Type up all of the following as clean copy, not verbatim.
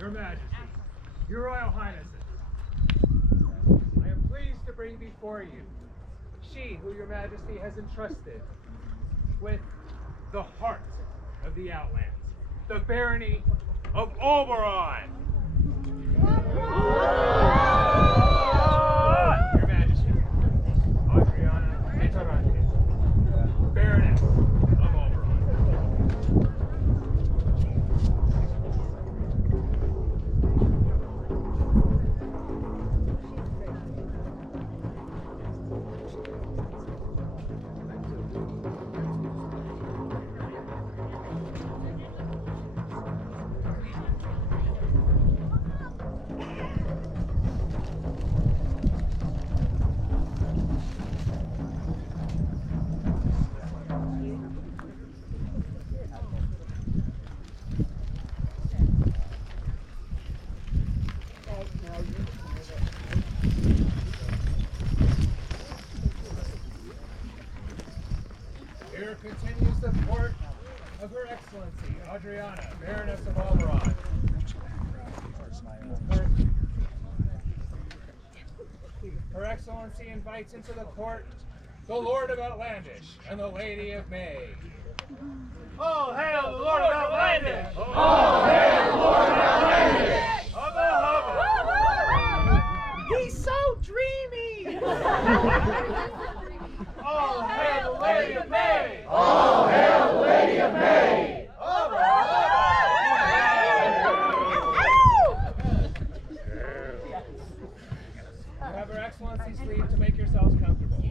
Your Majesty, Your Royal Highnesses, I am pleased to bring before you she who Your Majesty has entrusted with the heart of the Outlands, the Barony of al-Barran. Your Majesty, Adriana de Tarante, Baroness of al-Barran. Here continues the court of Her Excellency, Adriana, Baroness of al-Barran. Her Excellency invites into the court the Lord of Outlandish and the Lady of May. All hail the Lord of Outlandish! All hail the Lord of Outlandish! Hubba hubba! He's so dreamy! All hail the Lady of May! All hail the Lady of May! You have Her Excellency's leave to make yourselves comfortable.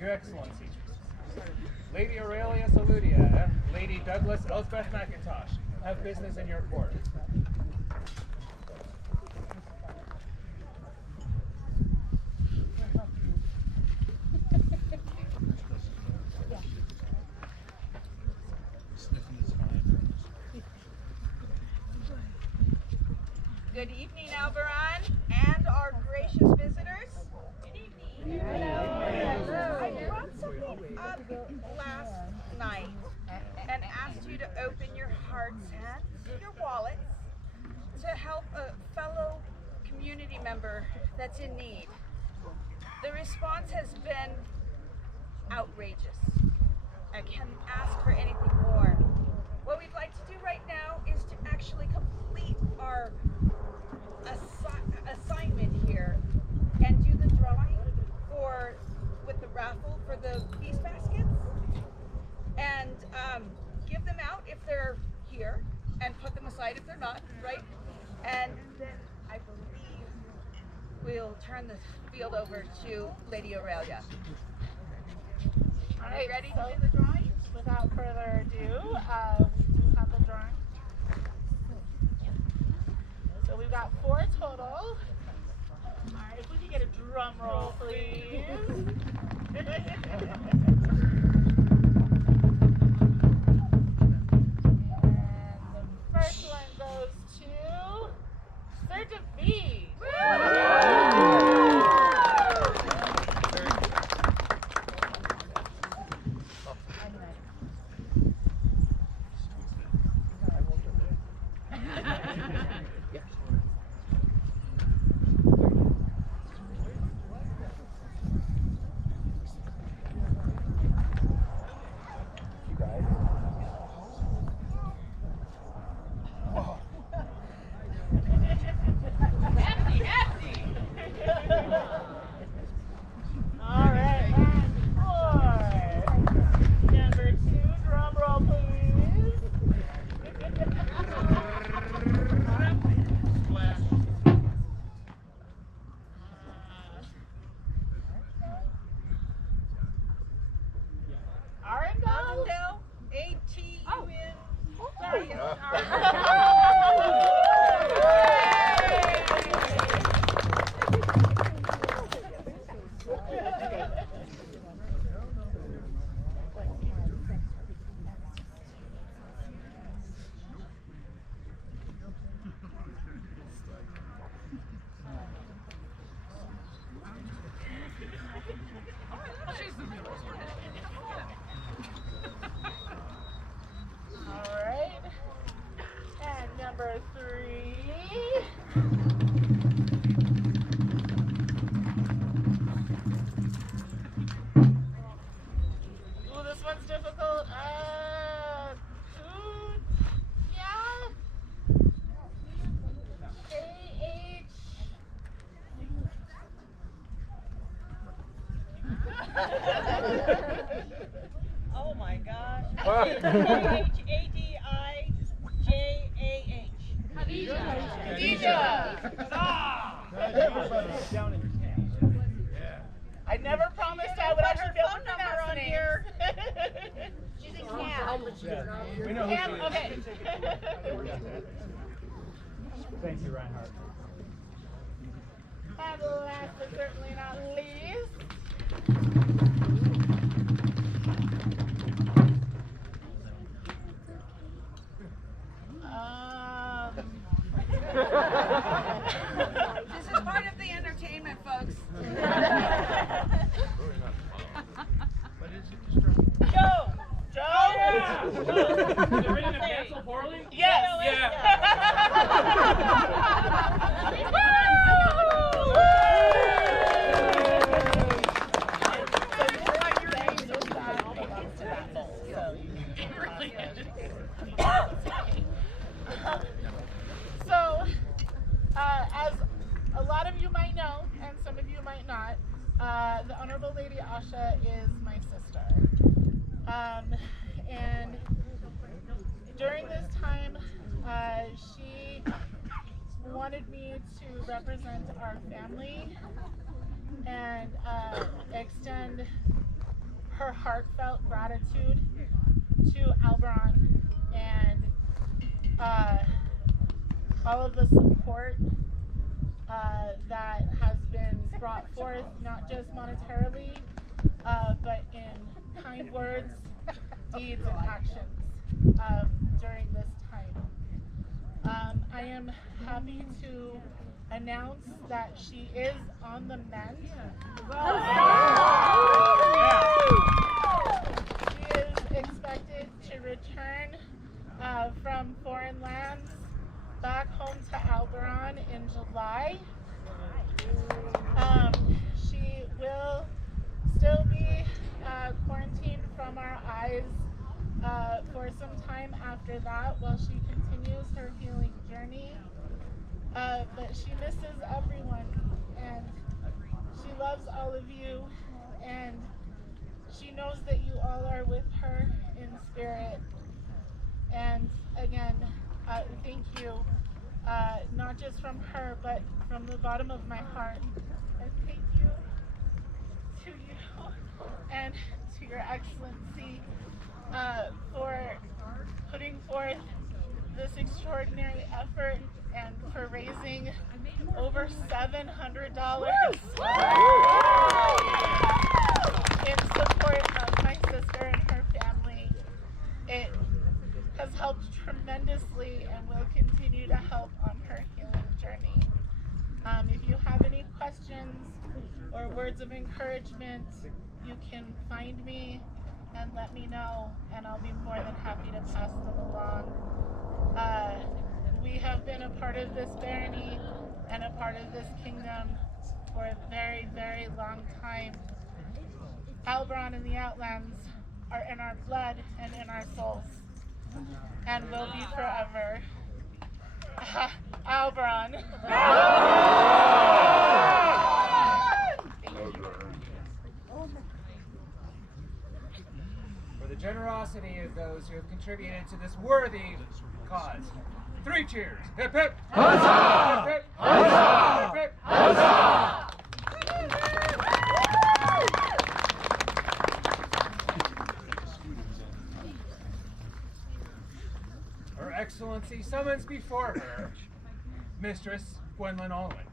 Your Excellency, Lady Aurelia Saludia, Lady Douglas Elsbeth McIntosh have business in your court. Good evening, al-Barran, and our gracious visitors. Good evening. Hello. I brought something up last night and asked you to open your hearts and your wallets to help a fellow community member that's in need. The response has been outrageous. I can't ask for anything more. What we'd like to do right now is to actually complete our assignment here and do the drawing with the raffle for the peace baskets and give them out if they're here and put them aside if they're not, right? And then I believe we'll turn the field over to Lady Aurelia. All right, Ready so to do the drawing? without further ado, we do have the drawing. So we've got 4 total. All right, if we can get a drum roll, please. And the first one goes to Sir David. Hefty, hefty. Oh my gosh. H-A-D-I-J-A-H. Khadija. I never promised I would actually be able to pronounce her name. She's a Cam. We know Cam, who she okay. Thank you, Reinhardt. And last but certainly not least, This is part of the entertainment, folks. Joe. Joe. Is it ready to cancel poorly? Yes. Yeah. So, as a lot of you might know, and some of you might not, the Honorable Lady Asha is my sister. And during this time, she wanted me to represent our family and extend her heartfelt gratitude to al-Barran and all of the support that has been brought forth, not just monetarily, but in kind words, deeds, and actions during this time. I am happy to announce that she is on the mend. She is expected to return from foreign lands back home to al-Barran in July. She will still be quarantined from our eyes for some time after that while she continues her healing journey. But she misses everyone, and she loves all of you, and she knows that you all are with her in spirit. And again, thank you, not just from her, but from the bottom of my heart. And thank you to you and to your excellency for putting forth this extraordinary effort and for raising over $700 in support of my sister and her family. It has helped tremendously and will continue to help on her healing journey. If you have any questions or words of encouragement, you can find me and let me know, and I'll be more than happy to pass them along. We have been a part of this barony and a part of this kingdom for a very, very long time. al-Barran and the Outlands are in our blood and in our souls, and will be forever. al-Barran. For the generosity of those who have contributed to this worthy cause. 3 cheers. Hip hip. Huzzah! Hip hip. Huzzah! Hip hip. Huzzah! Her Excellency summons before her Mistress Gwendolyn Olwen.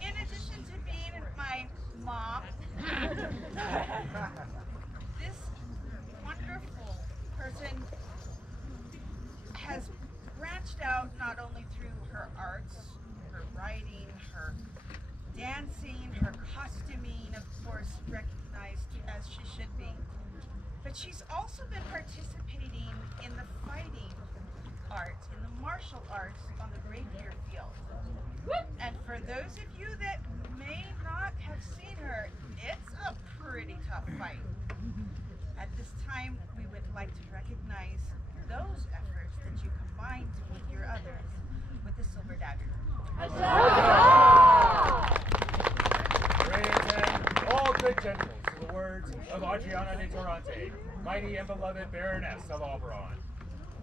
In addition to being my mom, this wonderful person has branched out not only through her arts, her writing, her dancing, her costuming, of course, recognized as she should be. But she's also been participating in the fighting arts, in the martial arts on the rapier field. And for those of you that may not have seen her, it's a pretty tough fight. At this time, those efforts that you combined with your others with the silver dagger. Praise and all good gentles to the words of Adriana de Torrente, mighty and beloved Baroness of al-Barran.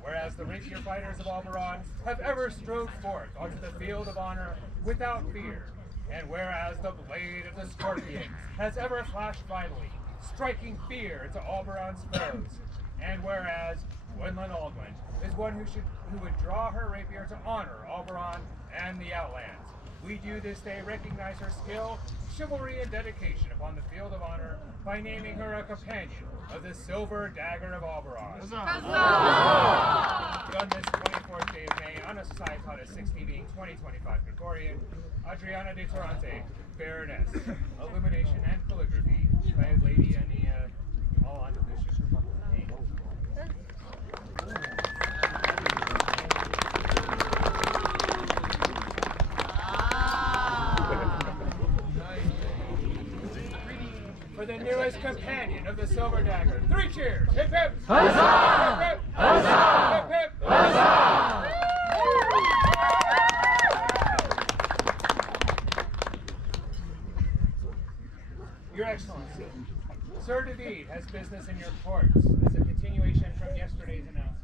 Whereas the rapier fighters of al-Barran have ever strode forth onto the field of honor without fear, and whereas the blade of the scorpion has ever flashed finally, striking fear into al-Barran's foes, and whereas Gwendolyn Aldwin is one who would draw her rapier to honor al-Barran and the Outlands. We do this day recognize her skill, chivalry, and dedication upon the field of honor by naming her a companion of the Silver Dagger of al-Barran. On this 24th day of May, on a Societas 60 being 2025 Gregorian, Adriana de Torrente, Baroness, Illumination and Calligraphy by Lady Ania, all on the bishop. For the newest companion of the Silver Dagger. 3 cheers! Hip hip! Huzzah! Hip hip! Huzzah! Hip hip! Huzzah! Your Excellency, Sir David has business in your courts as a continuation from yesterday's announcement.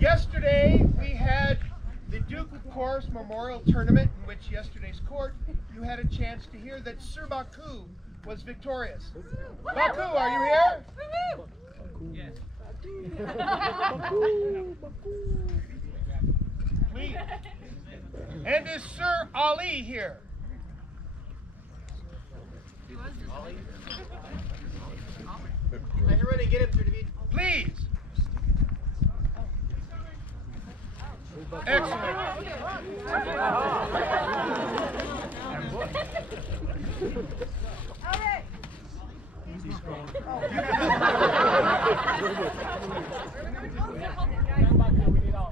Yesterday we had the Duke of Corse Memorial Tournament, in which yesterday's court you had a chance to hear that Sir Baku was victorious. Baku, are you here? Yes. Please. And is Sir Ali here? I can run and get him, Sir David. Please. Excellent.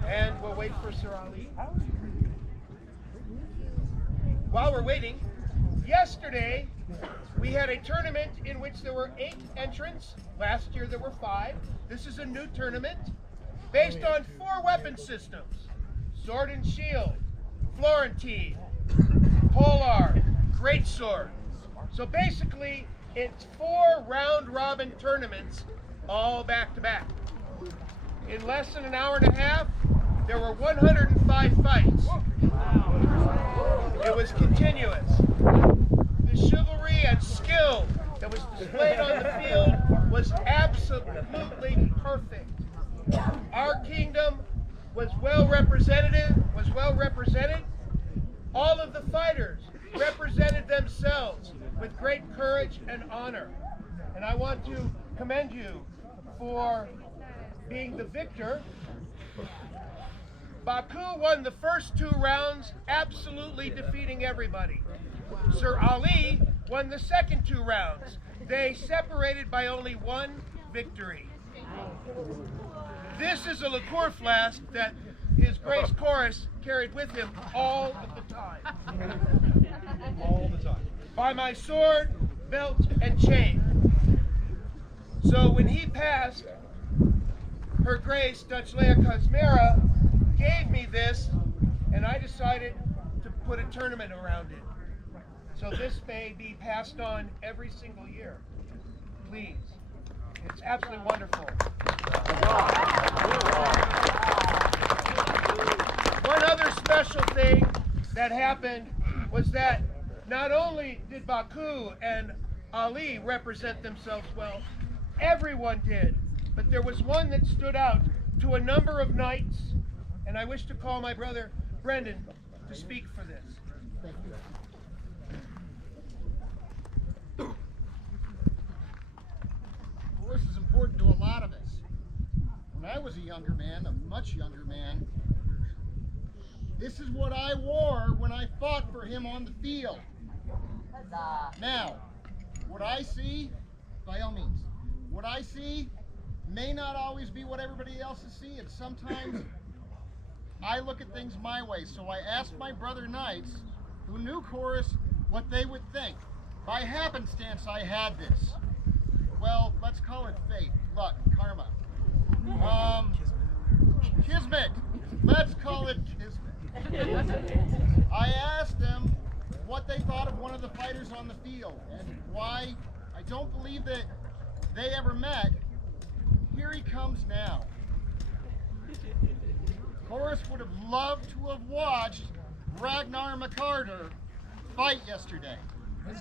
And we'll wait for Sir Ali. While we're waiting, yesterday we had a tournament in which there were 8 entrants. Last year there were 5. This is a new tournament based on 4 weapon systems: sword and shield, Florentine, polar, greatsword. So basically it's 4 round-robin tournaments, all back-to-back. In less than an hour and a half, there were 105 fights. It was continuous. The chivalry and skill that was displayed on the field was absolutely perfect. Our kingdom was well represented. All of the fighters represented themselves with great courage and honor. And I want to commend you for being the victor. Baku won the first 2 rounds, absolutely defeating everybody. Sir Ali won the second 2 rounds. They separated by only 1 victory. This is a liqueur flask that His Grace Chorus carried with him all of the time. All the time. By my sword, belt, and chain. So when he passed, Her Grace Dutch Leia Cosmera gave me this, and I decided to put a tournament around it. So this may be passed on every single year. Please. It's absolutely wonderful. One other special thing that happened was that not only did Baku and Ali represent themselves well, everyone did. But there was one that stood out to a number of knights, and I wish to call my brother Brendan to speak for this. This is important to a lot of us. When I was a younger man, a much younger man, this is what I wore when I fought for him on the field. Now, what I see, by all means, what I see may not always be what everybody else is seeing. Sometimes I look at things my way, so I asked my brother knights who knew Chorus what they would think. By happenstance, I had this. Well, let's call it fate, luck, karma. Kismet. Let's call it kismet. I asked them what they thought of one of the fighters on the field and why I don't believe that they ever met. Here he comes now. Chorus would have loved to have watched Ragnar McCarter fight yesterday. It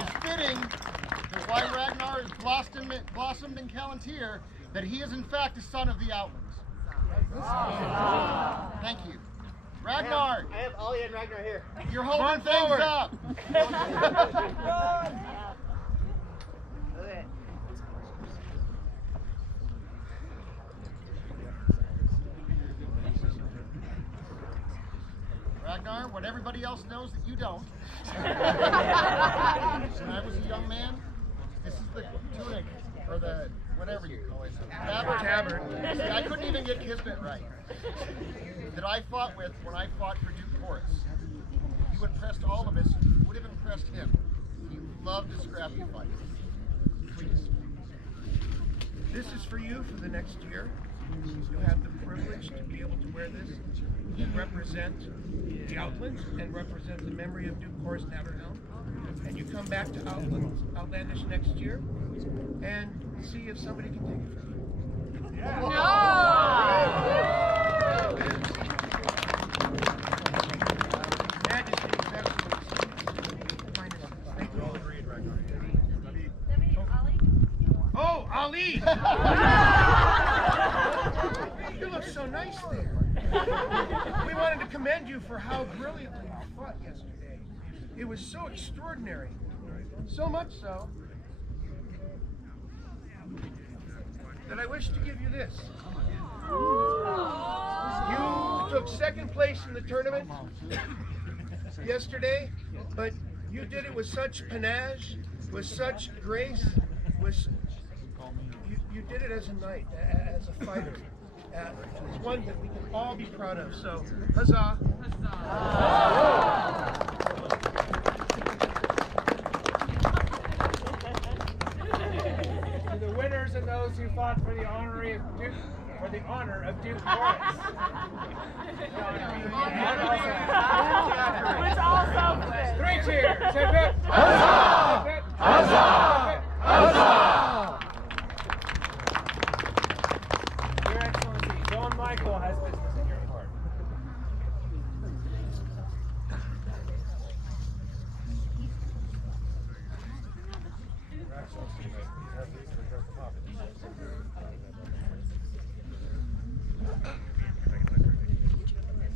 is fitting that why Ragnar has blossomed in Callantyre, that he is in fact a son of the Outlands. Thank you. Ragnar! I have Ollie and Ragnar here. You're holding things up! Okay. Ragnar, what everybody else knows that you don't. When I was a young man, this is the tunic, or the whatever you call it. Tabard. See, I couldn't even get Kismet right. That I fought with when I fought for Duke Horace. You impressed all of us, you would have impressed him. He loved a scrappy fight. Please. This is for you for the next year. You'll have the privilege to be able to wear this and represent the Outlands and represent the memory of Duke Horace Natterhelm. And you come back to Outlandish next year and see if somebody can take it from you. Majesties, thank you all agreed, Ragnar. Oh, Ali! You look so nice there. We wanted to commend you for how brilliantly you fought yesterday. It was so extraordinary. So much so that I wish to give you this. You took second place in the tournament yesterday, but you did it with such panache, with such grace, you did it as a knight, as a fighter. It's one that we can all be proud of. So, huzzah! To the winners and those who fought for the honor of Duke Horace. Which also fits. 3 cheers! Huzzah! Huzzah! Huzzah! Your Excellency, John Michael has business in your court.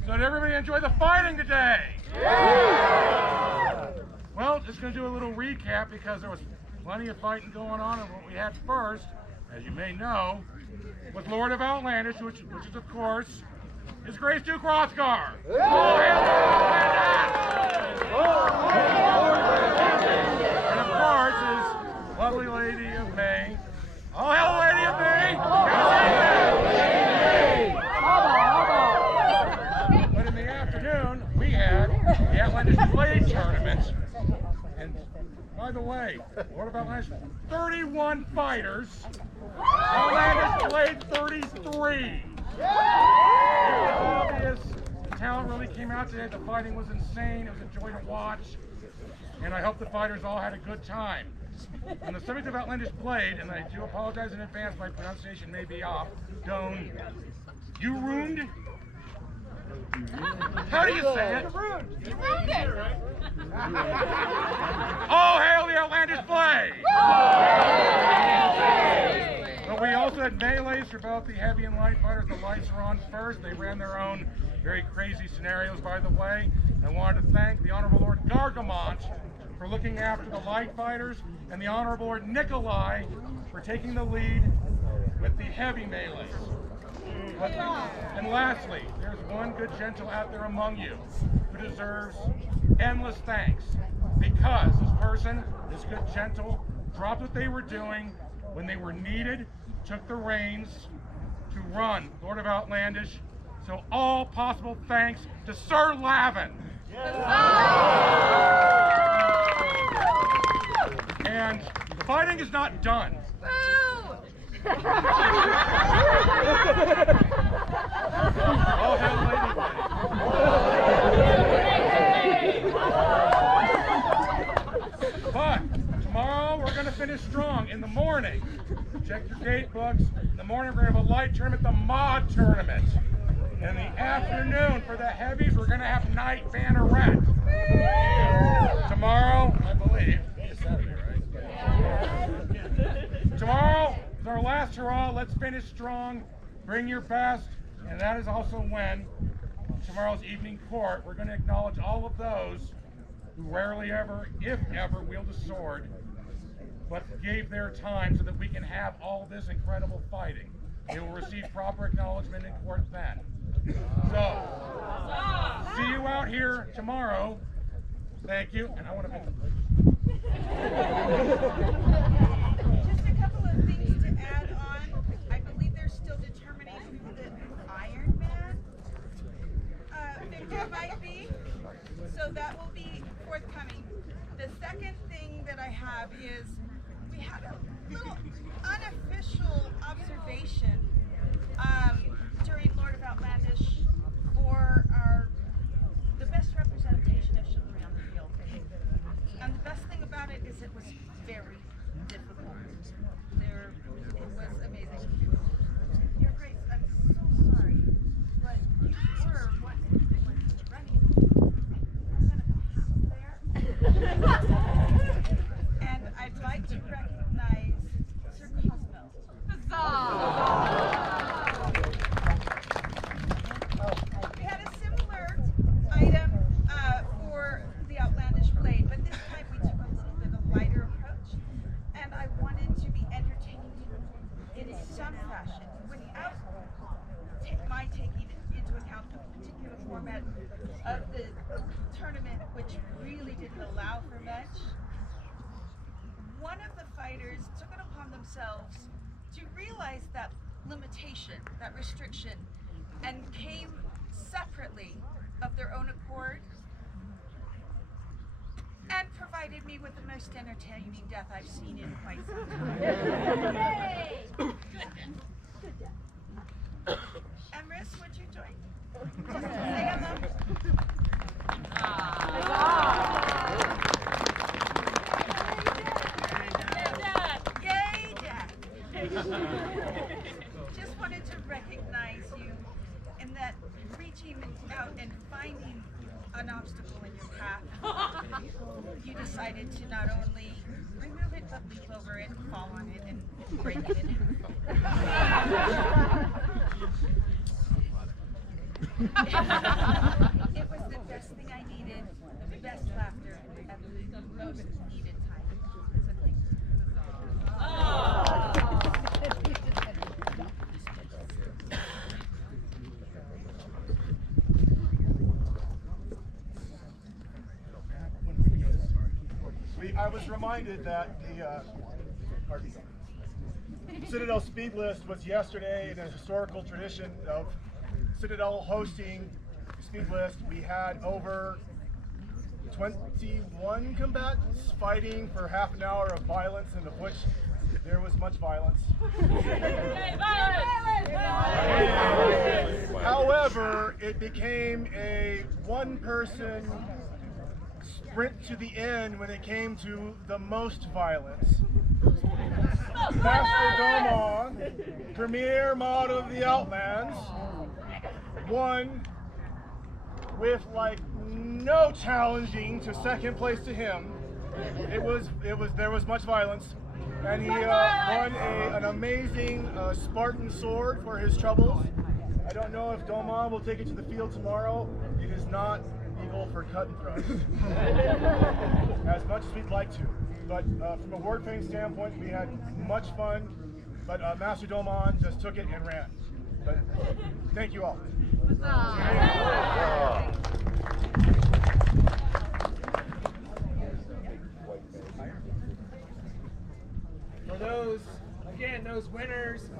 So did everybody enjoy the fighting today? Yeah! Well, just going to do a little recap because there was plenty of fighting going on, and what we had first, as you may know, was Lord of Outlandish, which is of course His Grace Duke Hrothgar. And of course his lovely Lady of May. Oh, hello, Lady of May! But in the afternoon, we had the Outlandish Blade Tournament. And by the way, Lord of Outlandish, 31 fighters. Outlandish played 33. Obvious. The talent really came out today. The fighting was insane. It was a joy to watch. And I hope the fighters all had a good time. On the subject of Outlandish Blade, and I do apologize in advance, my pronunciation may be off, Don Urund? How do you say it? You ruined it. Oh, hail the Outlandish Blade! But we also had melees for both the heavy and light fighters. The lights were on first. They ran their own very crazy scenarios, by the way. I wanted to thank the Honorable Lord Gargamont for looking after the light fighters, and the Honorable Lord Nikolai for taking the lead with the heavy melees. And lastly, there's one good gentle out there among you who deserves endless thanks, because this person, this good gentle, dropped what they were doing when they were needed, took the reins to run Lord of Outlandish. So all possible thanks to Sir Lavin. And the fighting is not done. All hail Lady Bunny. But tomorrow we're going to finish strong in the morning. Check your date books. In the morning we're going to have a light tournament, the mod tournament. In the afternoon for the heavies we're going to have night banneret. Tomorrow, I believe, it's Saturday, right? Tomorrow is our last hurrah. Let's finish strong. Bring your best. And that is also when tomorrow's evening court, we're going to acknowledge all of those who rarely ever, if ever, wield a sword, but gave their time so that we can have all this incredible fighting. They will receive proper acknowledgement in court then. So, see you out here tomorrow. Thank you. And I want to pick Just a couple of things to add on. I believe they're still determining who the Iron Man victor might be. So that will be forthcoming. The second thing that I have is we had a little unofficial observation during Lord of Outlandish for the best representation of chivalry on the field. And the best thing about it is it was very difficult. It was amazing. Your Grace, I'm so sorry, but you were what was running. And I'd like to recognize Sir Cosmo. We had a similar item for the Outlandish blade, but this time we took a little bit of a lighter approach, and I wanted to be entertaining in some fashion without my taking into account the particular format of the tournament, which really didn't allow for much. One of the fighters took it upon themselves to realize that limitation, that restriction, and came separately of their own accord and provided me with the most entertaining death I've seen in quite some time. Emrys, would you join? Just to say hello? Yay, Dad! Just wanted to recognize you in that reaching out and finding an obstacle in your path, you decided to not only remove it, but leap over it, fall on it, and break it in It was the best thing I needed, the best laughter at the most needed time. So thank you. I was reminded that the Citadel speed list was yesterday in a historical tradition of Citadel hosting the speed list. We had over 21 combatants fighting for half an hour of violence, and of which there was much violence. However, it became a one-person sprint to the end when it came to the most violence. Master Domon, premier mod of the Outlands, won with like no challenging to second place to him. There was much violence, and he won an amazing Spartan sword for his troubles. I don't know if Domon will take it to the field tomorrow. It is not legal for cut and thrust, as much as we'd like to. But from a word paint standpoint, we had much fun. But Master Domon just took it and ran. But thank you all. For those, again, those winners,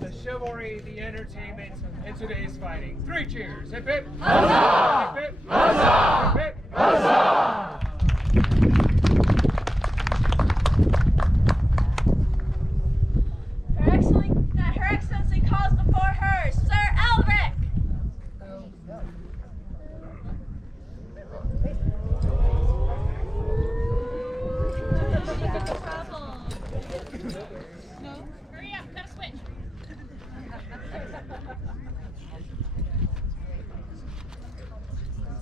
the chivalry, the entertainment, and today's fighting. 3 cheers. Hip hip. Hip hip. Hip hip. Huzzah! Her Excellency calls before her, Sir Elric! No? Hurry up, gotta switch.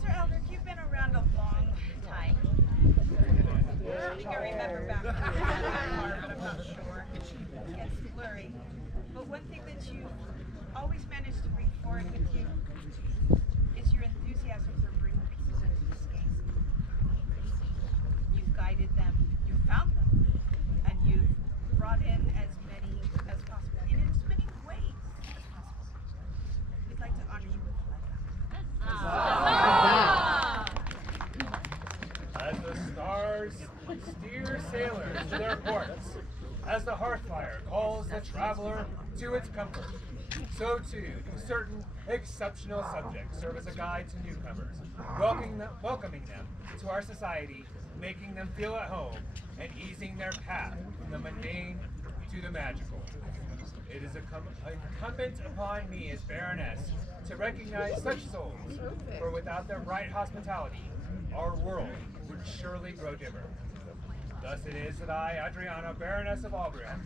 Sir Elric, you've been around a long time. I think I remember back when but I'm not sure. It gets blurry. But one thing that you always managed to bring forward with you is your enthusiasm for bringing people into this game. You've guided them, you've found them, and you've brought in as many as possible, in as many ways as possible. We'd like to honor you with a As the stars steer sailors to their ports, as the hearthfire calls the traveler to its comfort, so too do certain exceptional subjects serve as a guide to newcomers, welcoming them to our society, making them feel at home, and easing their path from the mundane to the magical. It is incumbent upon me as Baroness to recognize such souls, for without their right hospitality, our world would surely grow dimmer. Thus it is that I, Adriana, Baroness of al-Barran,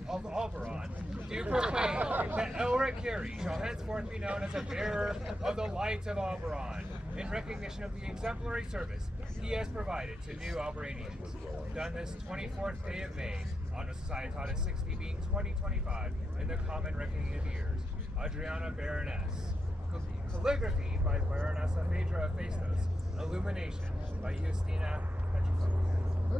do proclaim that Elric Carey shall henceforth be known as a bearer of the light of al-Barran, in recognition of the exemplary service he has provided to new Albaranians. Done this 24th day of May, Anno Societatis 60 being 2025, in the common reckoning of years. Adriana, Baroness. Calligraphy by Baronessa Phaedra of Phaistos. Illumination by Justina Petrifilus. For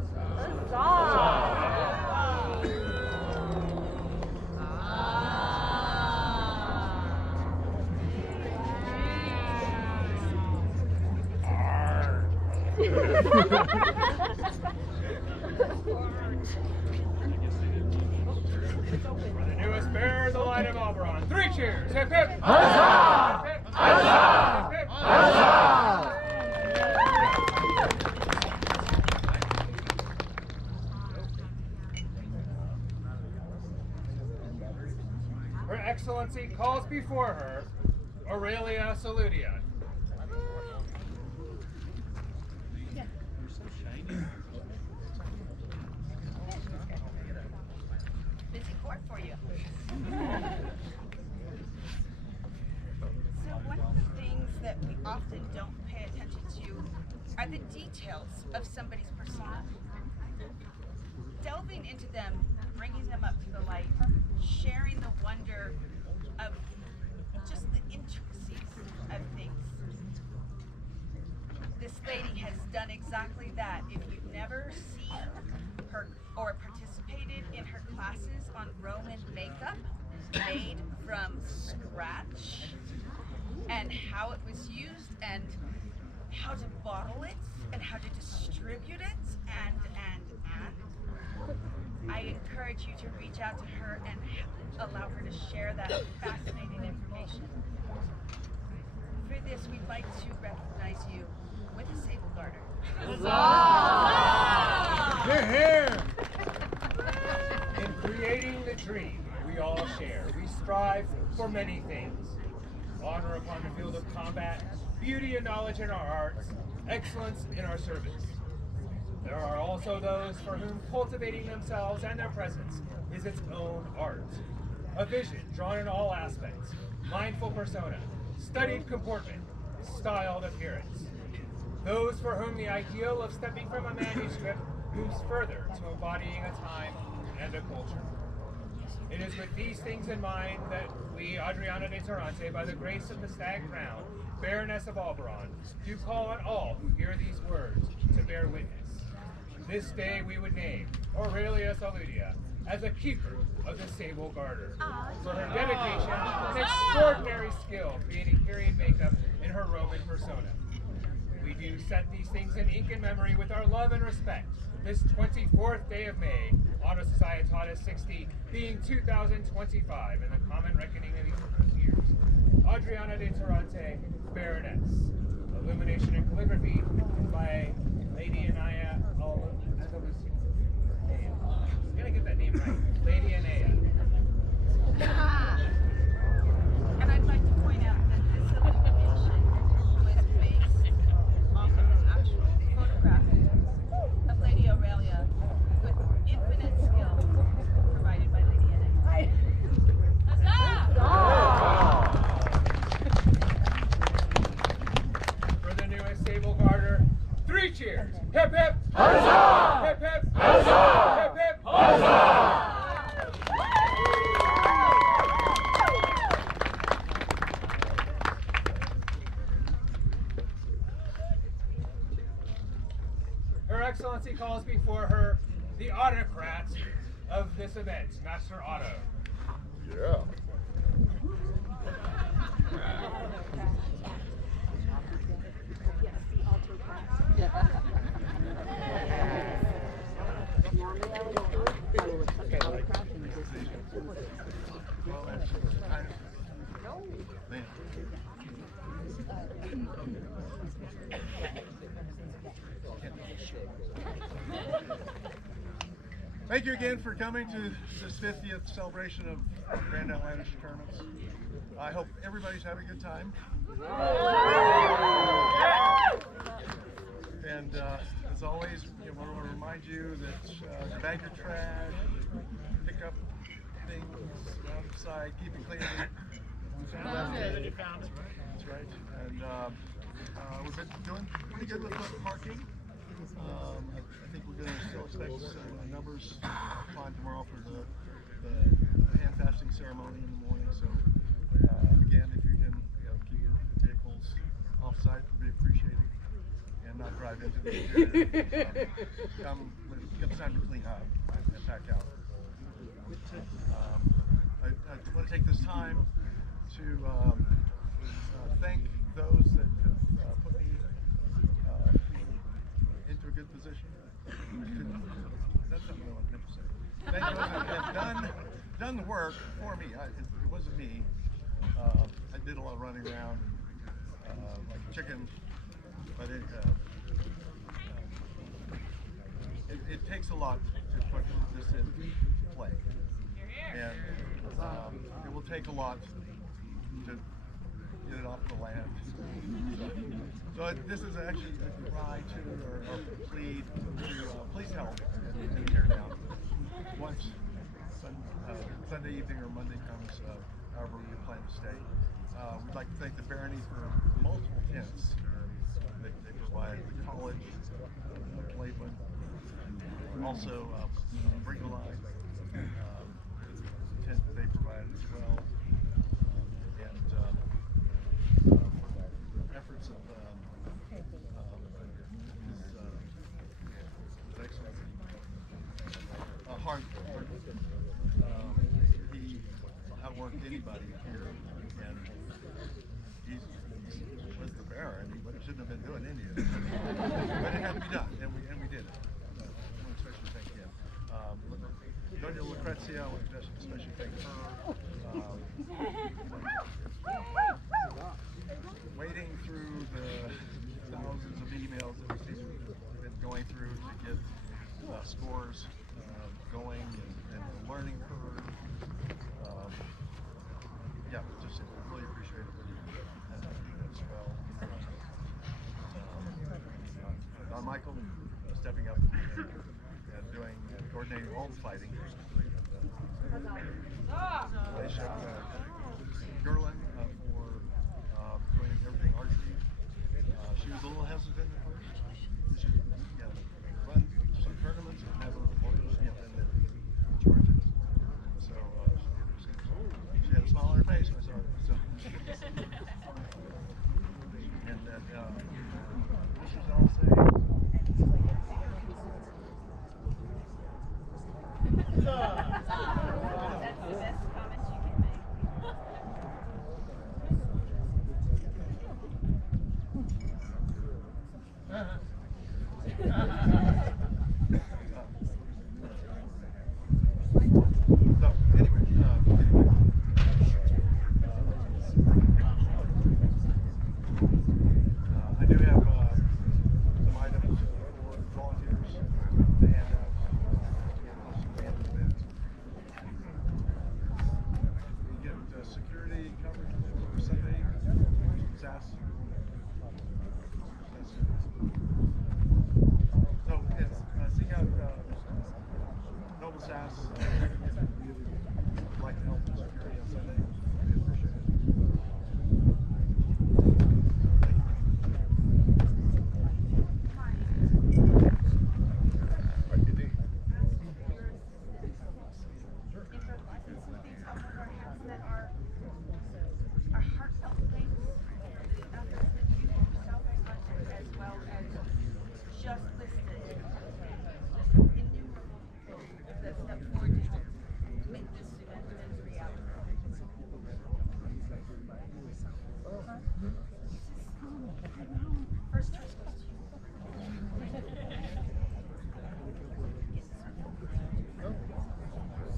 the newest bearer of the light of al-Barran. 3 cheers! Hip hip! Huzzah! Hip hip! Huzzah! Hip hip! Huzzah! Her Excellency calls before her Aurelia Saludia. busy court for you. So one of the things that we often don't pay attention to are the details of somebody's persona. Delving into them, bringing them up to the light, sharing the wonder of just the intricacies of things. This lady has done exactly that. If you've never seen her or participated in her classes on Roman makeup made from scratch and how it was used and how to bottle it and how to distribute it and I encourage you to reach out to her and allow her to share that fascinating information. For this, we'd like to recognize you with a sable garter. Here, here! In creating the dream we all share, we strive for many things. Honor upon the field of combat, beauty and knowledge in our arts, excellence in our service. There are also those for whom cultivating themselves and their presence is its own art. A vision drawn in all aspects, mindful persona, studied comportment, styled appearance. Those for whom the ideal of stepping from a manuscript moves further to embodying a time and a culture. It is with these things in mind that we, Adriana de Tarante, by the grace of the Stag Crown, Baroness of al-Barran, do call on all who hear these words to bear witness. This day we would name Aurelia Saludia as a keeper of the Sable Garter for her dedication and extraordinary skill creating period makeup in her Roman persona. We do set these things in ink and memory with our love and respect. This 24th day of May, Anno Societatis 60, being 2025 in the common reckoning of the years. Adriana de Tarante, Baroness illumination and calligraphy by Lady Anaya. I'm gonna get that name right. Lady Anaya. And I'd like to point out that this illumination was based off of an actual photograph of Lady Aurelia with infinite skill provided by Lady Anaya. For the newest sable garter, 3 cheers. Hip hip! Huzzah! Hip hip! Huzzah! Hip hip! Huzzah! Her Excellency calls before her the autocrat of this event, Master Otto. Yeah. Thank you again for coming to this 50th celebration of Grand Outlandish Tournaments. I hope everybody's having a good time. And as always, we want to remind you that to bag your trash, pick up things outside, keep it clean. That's right. And we've been doing pretty good with parking. I think we're going to still expect some numbers on tomorrow for the hand fasting ceremony in the morning. So again, if you can keep your vehicles off-site, would be appreciated, and not drive into the area. Come when it comes time to clean up and pack out. I want to take this time to thank those that have put me into a good position. That's something I want to say. Thank those that have done the work for me. It wasn't me. I did a lot of running around like a chicken, but it takes a lot to put this in play, and it will take a lot to get it off the land. So this is actually a cry to, or a plead to please help and tear down. Once Sunday evening or Monday comes, however you plan to stay. We'd like to thank the Barony for multiple tents. They provide the college, Lakeland, also Bring-A-Line, the tent that they provide as well. Efforts of His Excellency Hart. He outworked anybody here, and he was the Baron. He shouldn't have been doing any of it, but it had to be done, and we did it. I want to especially thank him. Doña Lucrezia, I want to especially thank her. Wading through the thousands of emails that we've been going through to get scores going and the learning curve. Yeah, just really appreciate it as well. Don Michael stepping up and doing coordinating all the fighting. Gerlin for doing everything archery. She was a little hesitant at first. She run some tournaments and never and then charge it. So she had a smile on her face when I saw her. So. And then this is all say. That's the best comment you can make. So anyway, I do So, yes, seek out Noble Sass. Like to help with security on Sunday. We appreciate it. Our heartfelt thanks for the efforts that you yourself have done, as well as just listed innumerable people that step forward to help make this event a reality. First choice question.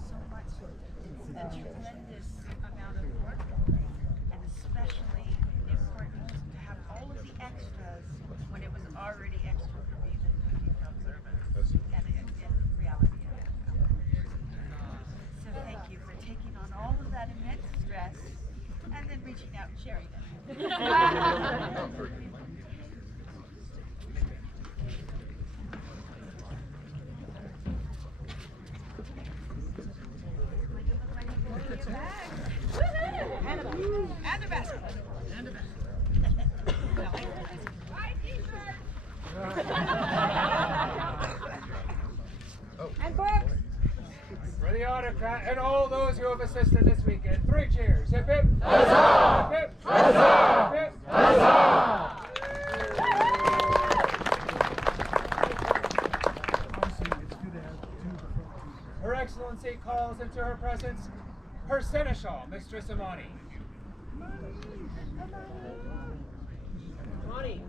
So much. It's a tremendous amount of work, and especially important to have all of the extras when it was already extra for me that and in reality. So thank you for taking on all of that immense stress and then reaching out and sharing it. And the basket. And the basket. And books. For the autocrat and all those who have assisted this weekend, 3 cheers. Hip hip. Huzzah! Hip hip. Huzzah! Hip hip. Huzzah! Her Excellency calls into her presence her Seneschal, Mistress Imani. Money.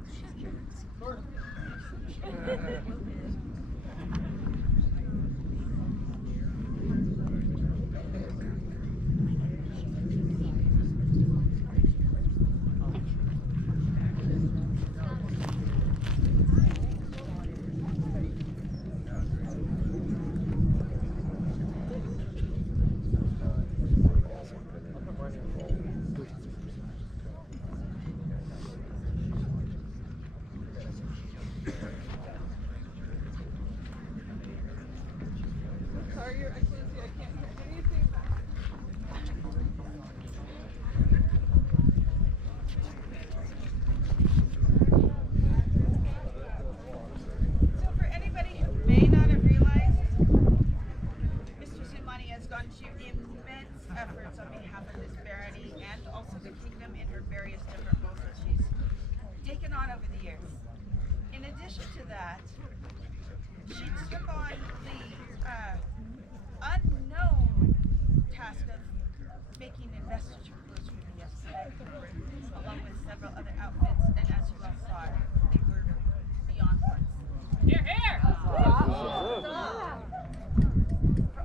Sorry, Your Excellency, I can't hear anything. So for anybody who may not have realized, Mistress Imani has gone to immense efforts on behalf of this barony and also the kingdom in her various different roles that she's taken on over the years. In addition to that, she took on the unknown task of making investiture clothes for me yesterday, along with several other outfits, and as you all saw, they were beyond words. Here, here! For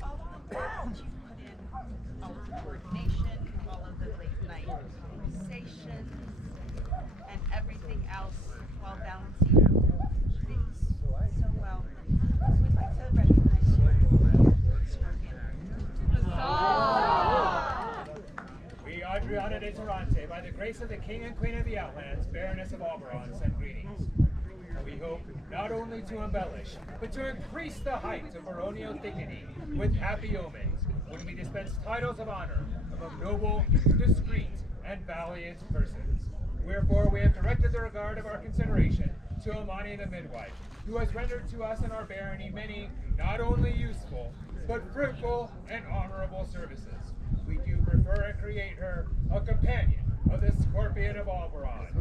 all of the work that you put in, all of the coordination, all of the late night conversations, and everything else while balancing things so well. We'd like to recognize you. We, Adriana de Tarante, by the grace of the King and Queen of the Outlands, Baroness of al-Barran, send greetings. We hope not only to embellish, but to increase the height of baronial dignity with happy omens when we dispense titles of honor among noble, discreet, and valiant persons. Wherefore we have directed the regard of our consideration to Imani the midwife, who has rendered to us in our barony many, not only useful, but fruitful and honorable services. We do prefer and create her a companion of the Scorpion of al-Barran.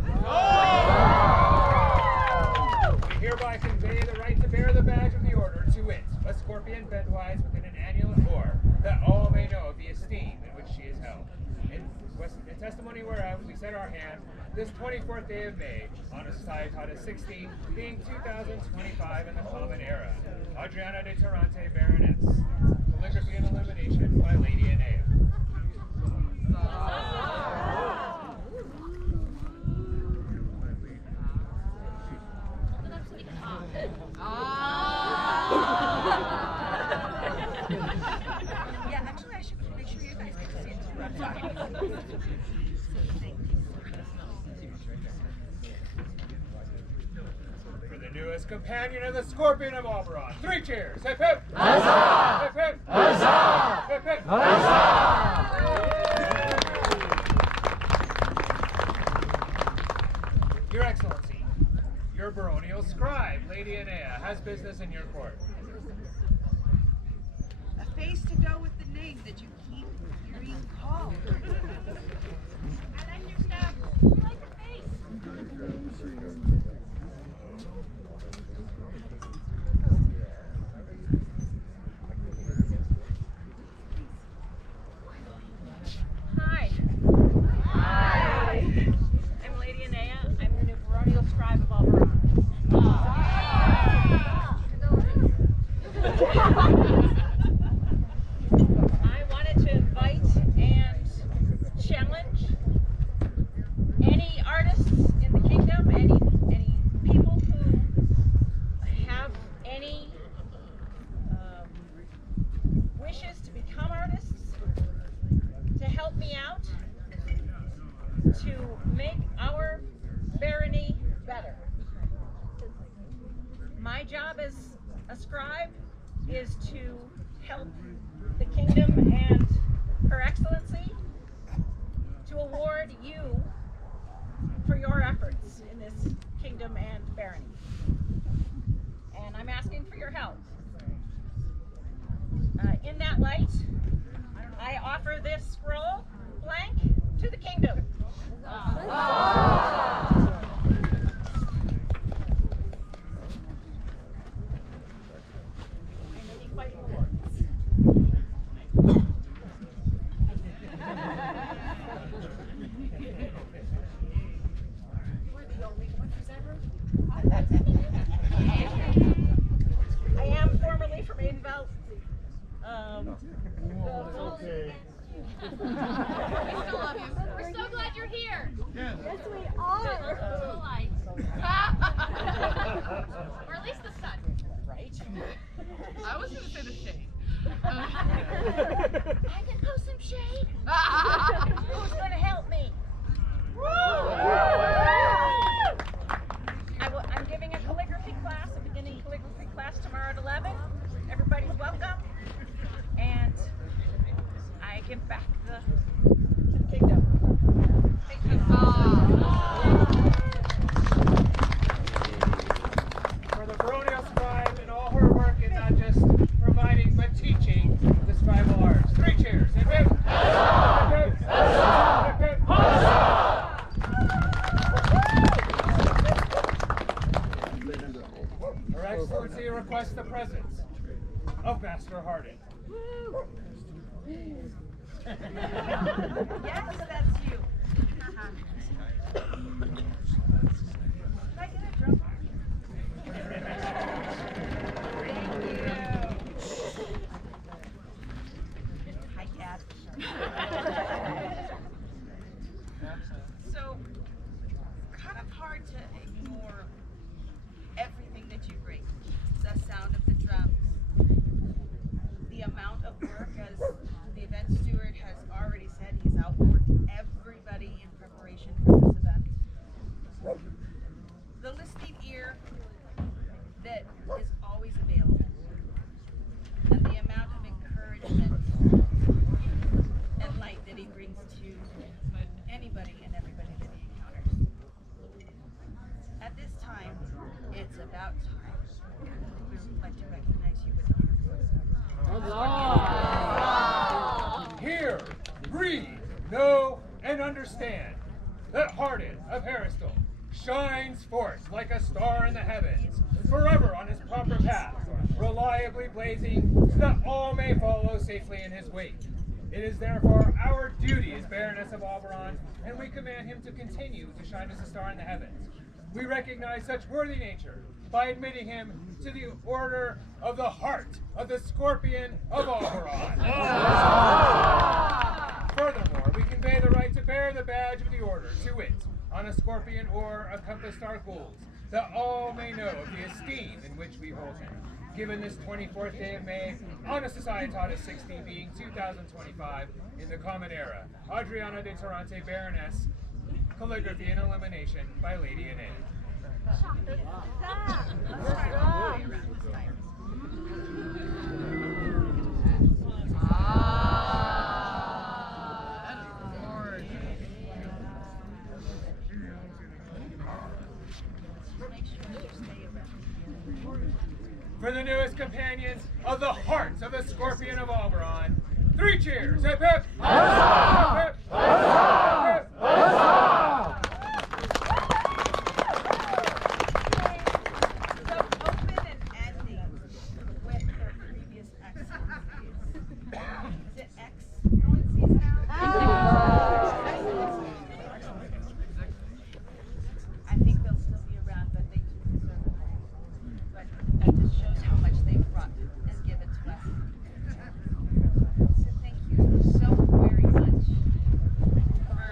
We hereby convey the right to bear the badge of the order, to wit, a scorpion bedwise within an annual or, that all may know of the esteem in which she is held. In testimony whereof we set our hand this 24th day of May, on a Societas 60, being 2025 in the Common Era. Adriana de Tarante, Baroness. Calligraphy and illumination by Lady Enea. Yeah, actually, I should make sure you guys can see it too. I'm sorry. So thank you. as companion of the Scorpion of al-Barran. 3 cheers! Hip hip! Huzzah! Hip hip! Huzzah! Hip hip! Your Excellency, your baronial scribe, Lady Enea, has business in your court. A face to go with the name that you keep hearing called. I like your stuff. You like the face. Hi. Hi. I'm Lady Enea. I'm the new baronial scribe of al-Barran. I wanted to invite and challenge any artists in the kingdom, any people who have any wishes to become artists, to help me out, to make our barony better. My job as a scribe is to help the kingdom and Her Excellency to award you for your efforts in this kingdom and barony. And I'm asking for your help. In that light, I offer this scroll blank to the kingdom. I am formerly from Atendveldt. Okay. We still love you. We're so glad you're here. Yes, we are. The light. Or at least the sun. Right? I was going to say the shade. I can post some shade. Who's going to help me? I'm giving a calligraphy class, a beginning calligraphy class tomorrow at 11. Everybody's welcome. And I give back to the kingdom. Thank you. For the baronial scribe and all her work in not just providing but teaching the scribal arts. 3 cheers. Hip hip! Hip hip! Hip hip! Her Excellency requests the presence of Master Hardin. Yes, that's you. Can I get a drum? Thank you. Hi, Cat. So, kind of hard to ignore everything that you bring. The sound of the drums, the amount of work, as the event steward has already said, he's outworked everybody in preparation for this event. The listening ear that is always available, and the amount of encouragement and light that he brings to anybody and everybody that he encounters. At this time, it's about time. We would like to recognize you with honor. Hear, read, know, and understand that Hardin of Heristal shines forth like a star in the heavens, forever on his proper path, reliably blazing so that all may follow safely in his wake. It is therefore our duty as Baroness of al-Barran, and we command him to continue to shine as a star in the heavens. We recognize such worthy nature by admitting him to the Order of the Heart of the Scorpion of al-Barran. Furthermore, we convey the right to bear the badge of the Order, to wit, on a scorpion or a compass star gules, that all may know of the esteem in which we hold him. Given this 24th day of May, on a Societatis 60 being 2025, in the Common Era, Adriana de Tarante, Baroness, calligraphy and illumination by Lady Enea. For the newest companions of the hearts of the Scorpion of al-Barran, 3 cheers! Hip hip! Huzzah! Hip hip! Huzzah! Hip hip! Huzzah! So open and ending with their previous excellencies. Is it excellencies now? I think they'll still be around, but they do deserve it. But that just shows how much they've brought and given to us. So thank you so very much for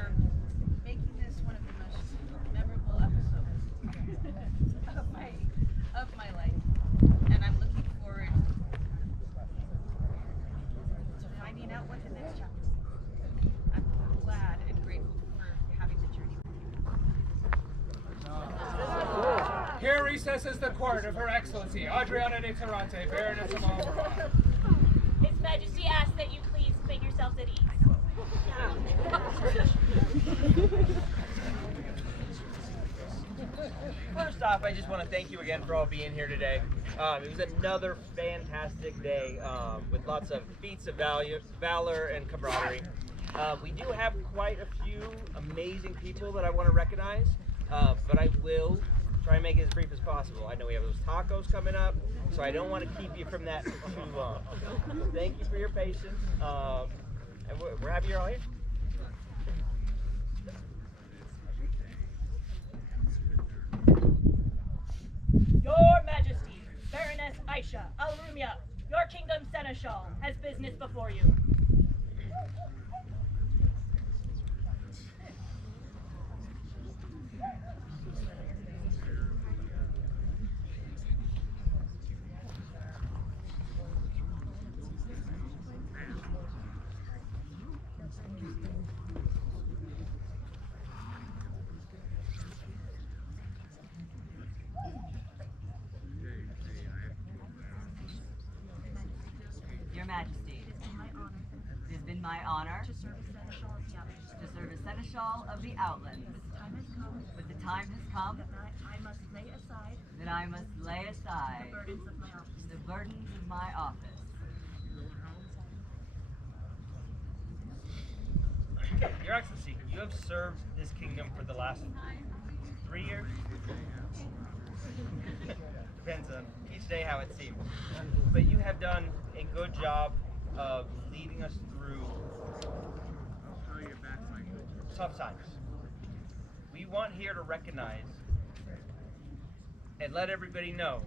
making this one of the most memorable episodes of my life. And I'm looking forward to finding out what the next chapter is. I'm glad and grateful for having the journey with you. Here recesses the court of Her Excellency, Adriana de Tarante, Baroness of al-Barran. His Majesty asks that you please make yourselves at ease. First off, I just want to thank you again for all being here today. It was another fantastic day with lots of feats of valor and camaraderie. We do have quite a few amazing people that I want to recognize, but I will try and make it as brief as possible. I know we have those tacos coming up, so I don't want to keep you from that too long. Thank you for your patience, and we're happy you're all here. Your Majesty, Baroness Aisha Al-Rumia, your kingdom seneschal, has business before you. Your Majesty, it has been my honor To serve as seneschal of the Outlands. to serve as seneschal of the Outlands. But the time has come But the time has come that I must lay aside that I must lay aside the burdens of my office. the burdens of my office. Your Excellency, you have served this kingdom for the last 3 years? Depends on each day how it seems. But you have done a good job of leading us through tough times. We want here to recognize and let everybody know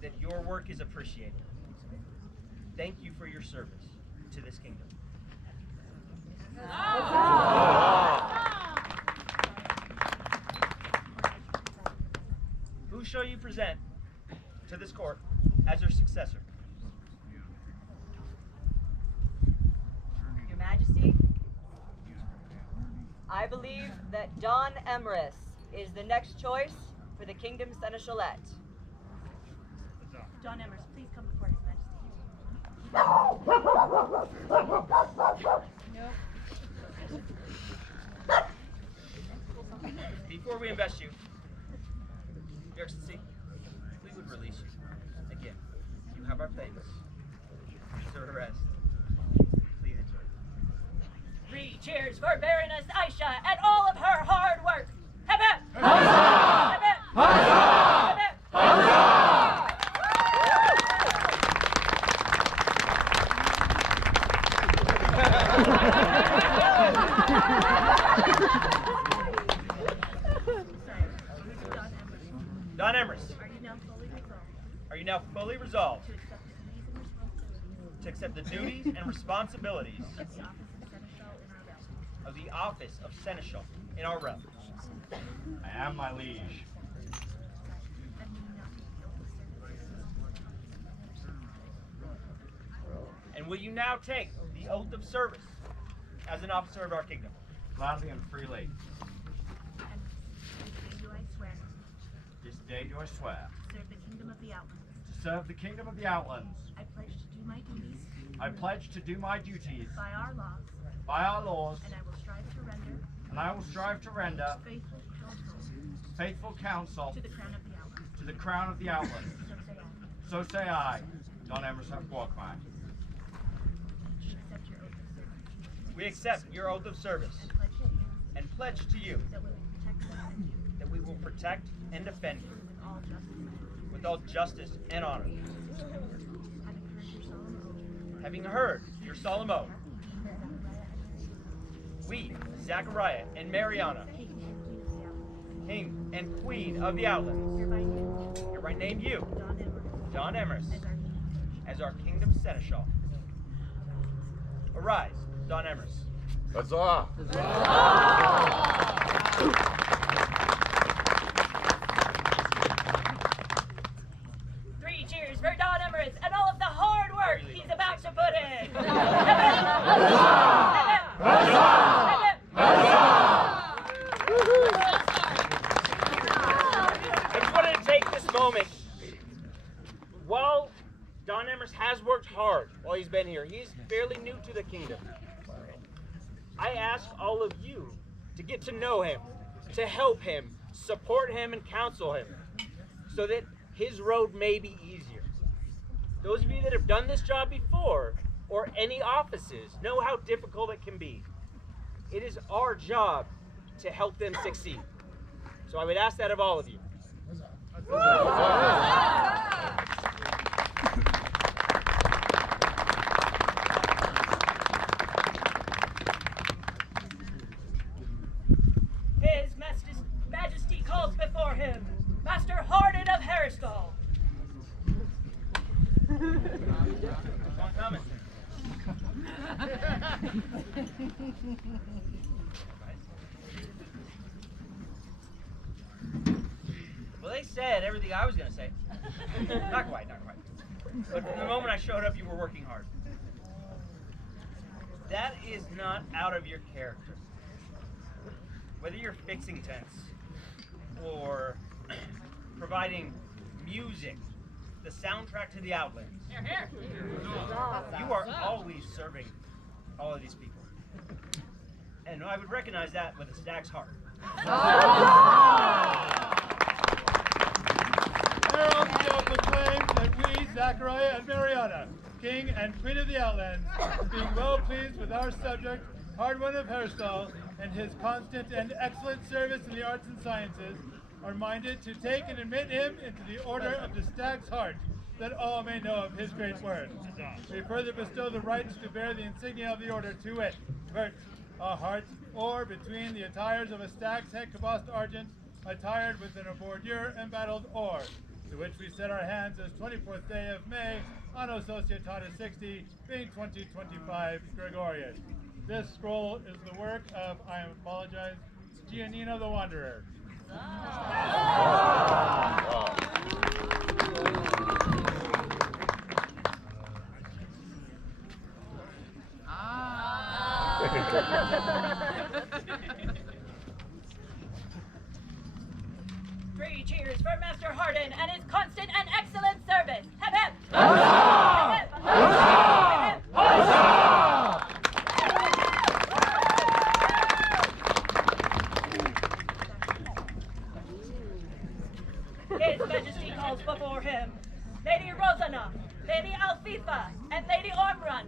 that your work is appreciated. Thank you for your service to this kingdom. Who shall you present to this court as your successor? Your Majesty, I believe that Don Emrys is the next choice for the kingdom seneschalette. Don Emrys, please come before His Majesty. Before we invest you, Your Excellency, we would release you. Again, you have our thanks. Sir, rest. Please enjoy. 3 cheers for Baroness Aisha and all of her hard work. Hip hip! Huzzah! Hip hip! Huzzah! Hip hip! Don Emrys, Are you now fully resolved are you now fully resolved to accept the duties and responsibilities to accept the duties and responsibilities of the office of seneschal in our realm? of the office of Seneschal in our realm? I am, my liege. And will you now take the oath of service as an officer of our kingdom? Gladly and freely. And do I swear Just day do I swear Serve the Kingdom of the Outlands. to serve the Kingdom of the Outlands. I pledge to do my duties I pledge to do my duties by our laws, by our laws, and I will strive to render faithful counsel to the Crown of the Outlands. to the Crown of the Outlands. So say I. So say I, Don Emerson Walkman. Accept your oath of service. We accept your oath of service And pledge to you and pledge to you that we will protect and defend you that we will protect and defend you with all justice and honor. with all justice and honor. Having heard your solemn oath, Having heard your solemn oath, we, Zachariah and Mariana, King and Queen of the Outlands, hereby name you, Don Emrys, as our Kingdom Seneschal. Arise, Don Emrys. Huzzah! Three cheers for Don Emrys and all of the hard work he's about to put in. I just wanted to take this moment. While Don Emrys has worked hard while he's been here, he's fairly new to the kingdom. I ask all of you to get to know him, to help him, support him, and counsel him, so that his road may be easier. Those of you that have done this job before, or any offices, know how difficult it can be. It is our job to help them succeed. So I would ask that of all of you. His Majesty calls before him, Master Hardin of Hairstall. One comment. Well, they said everything I was going to say. Not quite, not quite. But from the moment I showed up, you were working hard. That is not out of your character. Whether you're fixing tents or providing music, the soundtrack to the Outlands, you are always serving all of these people. And I would recognize that with a stag's heart. Herald shall proclaim that we, Zachariah and Mariana, King and Queen of the Outlands, being well pleased with our subject, Hardwin of Hairstall, and his constant and excellent service in the arts and sciences, are minded to take and admit him into the order of the Stag's Heart, that all may know of his great worth. We further bestow the rights to bear the insignia of the order, to wit, vert, a heart, or between the attires of a stag's head cabossed argent, attired within a bordure embattled or, to which we set our hands as 24th day of May, Anno Societatis 60, being 2025 Gregorian. This scroll is the work of, I apologize, Giannino the Wanderer. Three cheers for Master Hardin and his constant and excellent service. Hep hep! His Majesty calls before him Lady Rosanna, Lady Alfifa, and Lady Ormrun.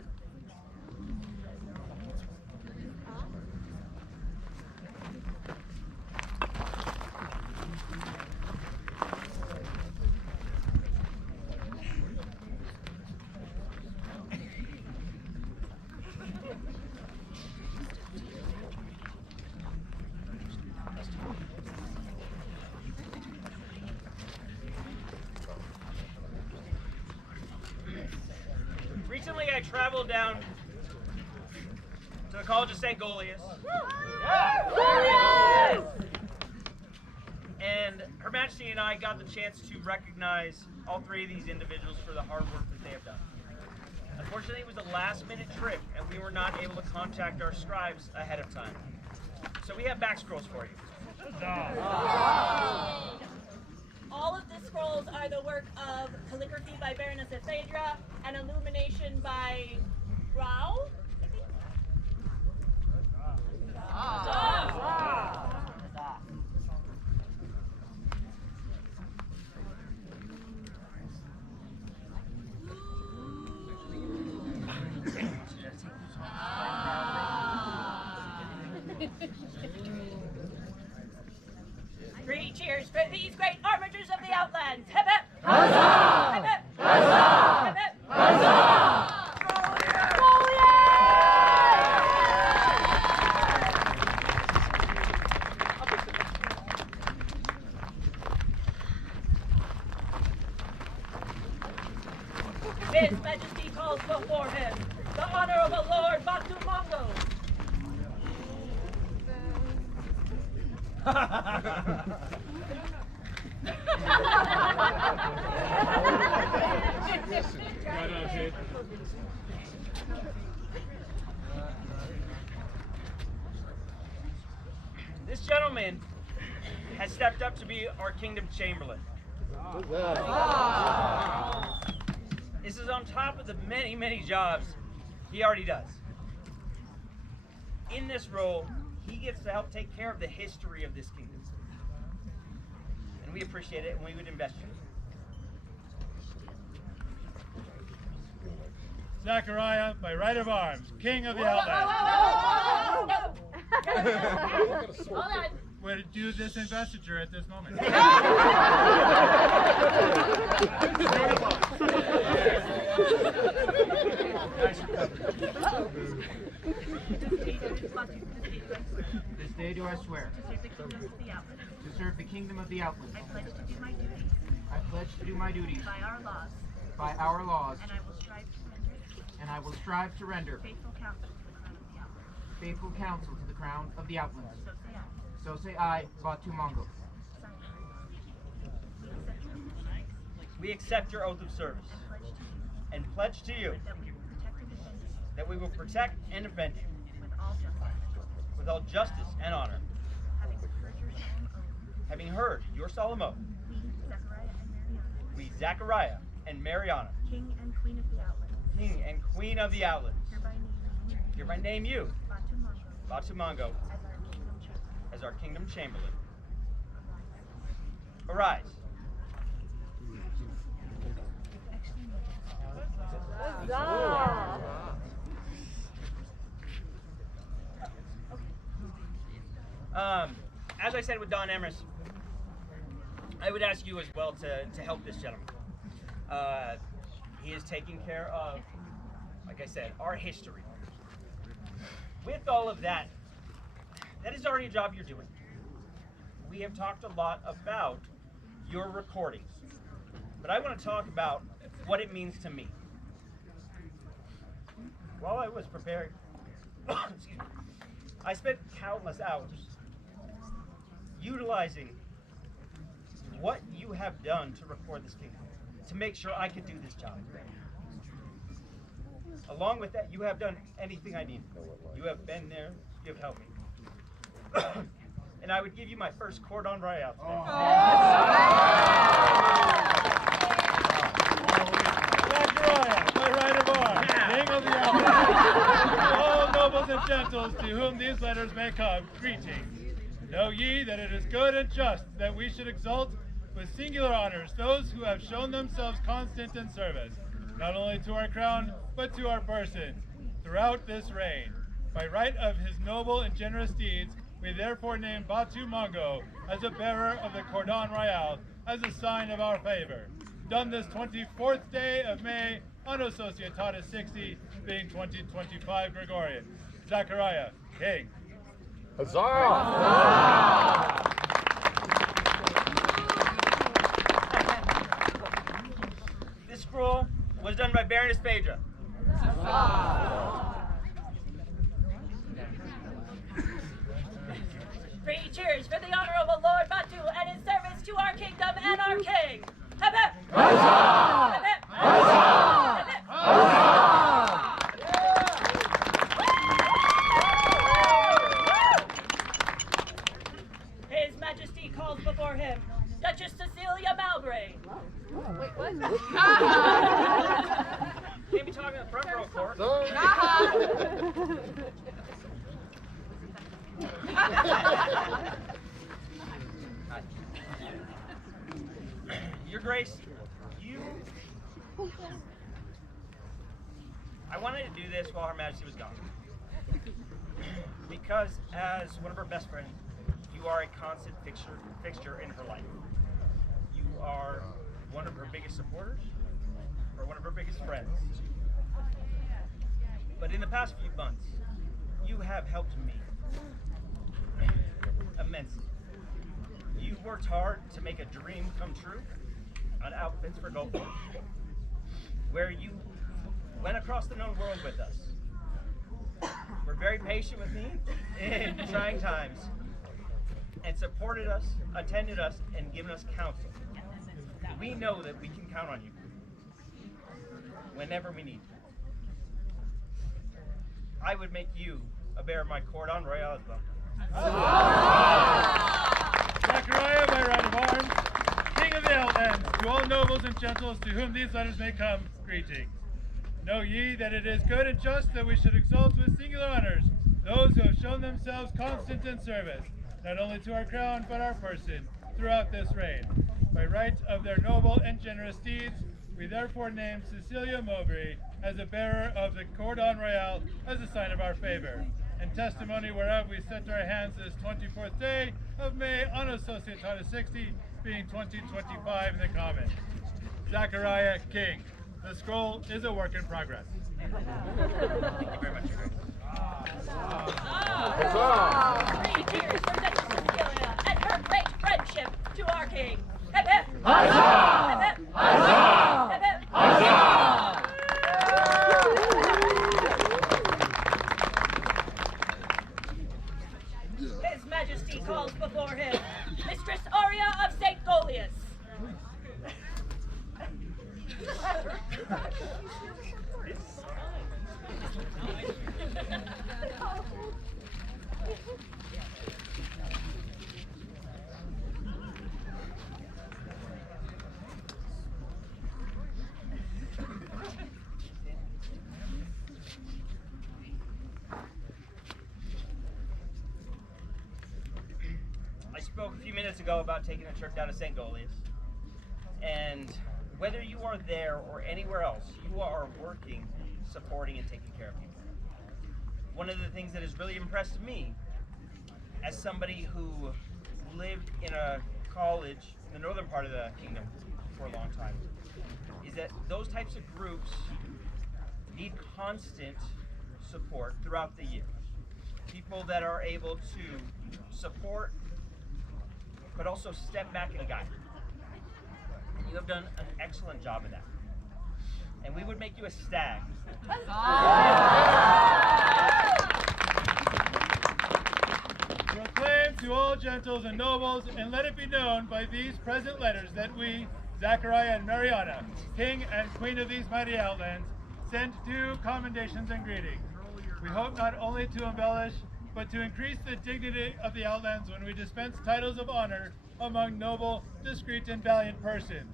Recently, I traveled down to the College of St. Goliath. And Her Majesty and I got the chance to recognize all three of these individuals for the hard work that they have done. Unfortunately, it was a last-minute trip, and we were not able to contact our scribes ahead of time. So we have back scrolls for you. All of by Baroness Phaedra, and illumination by Rao. Three cheers for these great arbiters of the Outlands. Hip hip! Huzzah! Hip hip! Huzzah! Hip hip! Huzzah! His Majesty calls before him the Honorable Lord Batu Mongo. This gentleman has stepped up to be our Kingdom Chamberlain. This is on top of the many, many jobs he already does. In this role, he gets to help take care of the history of this kingdom. And we appreciate it, and we would invest in it. Zachariah, by right of arms, King of the Outlands. Hold on. Would do this investiture at this moment. This day do I swear To serve the Kingdom of the Outlands. to serve the Kingdom of the Outlands. I pledge to do my duties I pledge to do my duties by our laws. by our laws, And I will strive to render and I will strive to render faithful counsel to the Crown of the Outlands. faithful counsel to the Crown of the Outlands. So say I. So say I, Batu Mongo. We accept your oath of service and pledge to you That we will protect and defend you that we will protect and defend you with all justice with all justice and honor, having heard your solemn oath. having heard your solemn oath. We, Zachariah and Mariana, We, Zachariah and Mariana, King and Queen of the Outlands, King and Queen of the Outlands, hereby name you, hereby name you, Batu Mongo, Batu Mongo, as our Kingdom Chamberlain. as our Kingdom Chamberlain. Arise. As I said with Don Emrys, I would ask you as well to help this gentleman. He is taking care of, like I said, our history. With all of that, that is already a job you're doing. We have talked a lot about your recordings, but I want to talk about what it means to me. While I was preparing, excuse me, I spent countless hours utilizing what you have done to record this kingdom, to make sure I could do this job. Along with that, you have done anything I needed. You have been there, you have helped me. And I would give you my first cordon royale today. Zachariah, by right of arms, King of the Outlands, to all nobles and gentles to whom these letters may come, greetings. Know ye that it is good and just that we should exalt with singular honors those who have shown themselves constant in service, not only to our crown, but to our person, throughout this reign. By right of his noble and generous deeds, we therefore name Batu Mongo as a bearer of the Cordon Royal as a sign of our favor. Done this 24th day of May, Anno Societatis 60, being 2025 Gregorian. Zachariah, King. This scroll was done by Baroness Phaedra. Three cheers for the Honorable Lord Batu and his service to our kingdom and our king. Hip hip! Huzzah! Hip hip! Huzzah! Hip hip! His Majesty calls before him Duchess Cecilia Mowbray. Wait, what? Can't be talking in the front row, Court. Your Grace, I wanted to do this while Her Majesty was gone. Because as one of her best friends, you are a constant fixture in her life. You are one of her biggest supporters, or one of her biggest friends. But in the past few months, you have helped me immensely. You've worked hard to make a dream come true on outfits for GoPro, where you went across the known world with us. Were very patient with me in trying times, and supported us, attended us, and given us counsel. We know that we can count on you whenever we need you. I would make you a bearer of my cordon royal as well. Zachariah, by right of arms, King of the Outlands, to all nobles and gentles to whom these letters may come, greetings. Know ye that it is good and just that we should exalt with singular honors those who have shown themselves constant in service, not only to our crown but our person, throughout this reign. By right of their noble and generous deeds, we therefore name Cecilia Mowbray as a bearer of the cordon royal as a sign of our favor, and testimony whereof we set our hands this 24th day of May Anno Societatis 60, being 2025 in the common. Zachariah King. The scroll is a work in progress. Thank you very much, Your Grace. Three cheers for Duchess Cecilia and her great friendship to our king. Hip hip! Huzzah! Hip hip! Huzzah! Hip hip! Huzzah! His Majesty calls before him Mistress Aurea of St. Golius. I spoke a few minutes ago about taking a trip down to St. Golius, and whether you are there or anywhere else, you are working, supporting, and taking care of people. One of the things that has really impressed me, as somebody who lived in a college in the northern part of the kingdom for a long time, is that those types of groups need constant support throughout the year. People that are able to support, but also step back and guide. You have done an excellent job of that. And we would make you a stag. Proclaim to all gentles and nobles, and let it be known by these present letters that we, Zachariah and Mariana, King and Queen of these mighty outlands, send due commendations and greetings. We hope not only to embellish, but to increase the dignity of the outlands when we dispense titles of honor among noble, discreet, and valiant persons,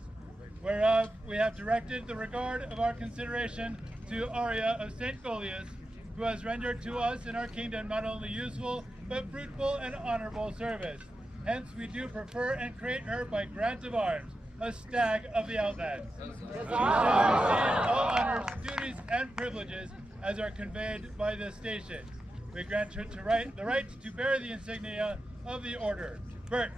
whereof we have directed the regard of our consideration to Aurea of St. Golius, who has rendered to us in our kingdom not only useful, but fruitful and honorable service. Hence we do prefer and create her by grant of arms, a stag of the outlands. She shall receive all honors, duties, and privileges as are conveyed by this station. We grant her the right to bear the insignia of the order. Bert,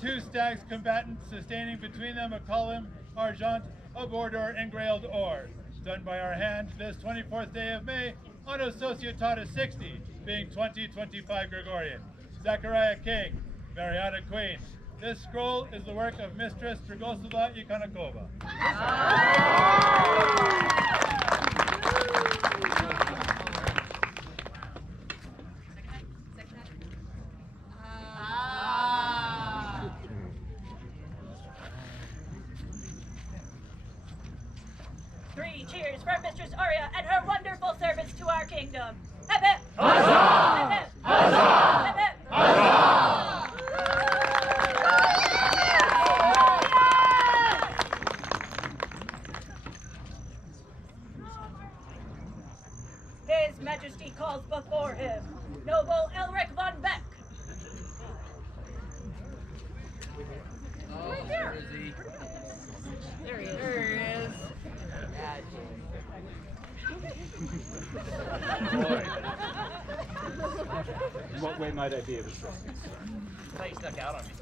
2 stags combatant, sustaining between them a column, argent, a border, engrailed or. Done by our hand this 24th day of May, Anno Societatis 60, being 2025 Gregorian. Zachariah King, Mariana Queen. This scroll is the work of Mistress Dragosova Ikonakova. Three cheers for Mistress Aurea and her wonderful service to our kingdom. Hip hip! Huzzah! Hip hip! Huzzah! Hip hip! Huzzah! Where is he? There he is. There he is. In what way might I be of assistance? I thought you snuck out on me.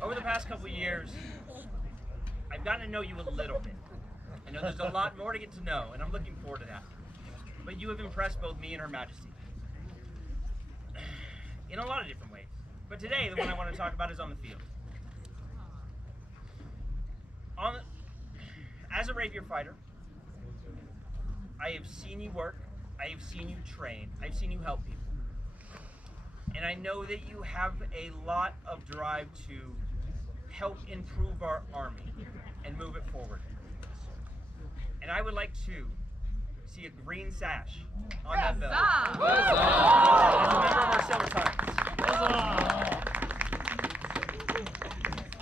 Over the past couple of years, I've gotten to know you a little bit. I know there's a lot more to get to know, and I'm looking forward to that. But you have impressed both me and Her Majesty in a lot of different ways. But today, the one I want to talk about is on the field. As a rapier fighter, I have seen you work, I have seen you train, I've seen you help people. And I know that you have a lot of drive to help improve our army and move it forward. And I would like to see a green sash on that belt. As a member of our Silver Titans.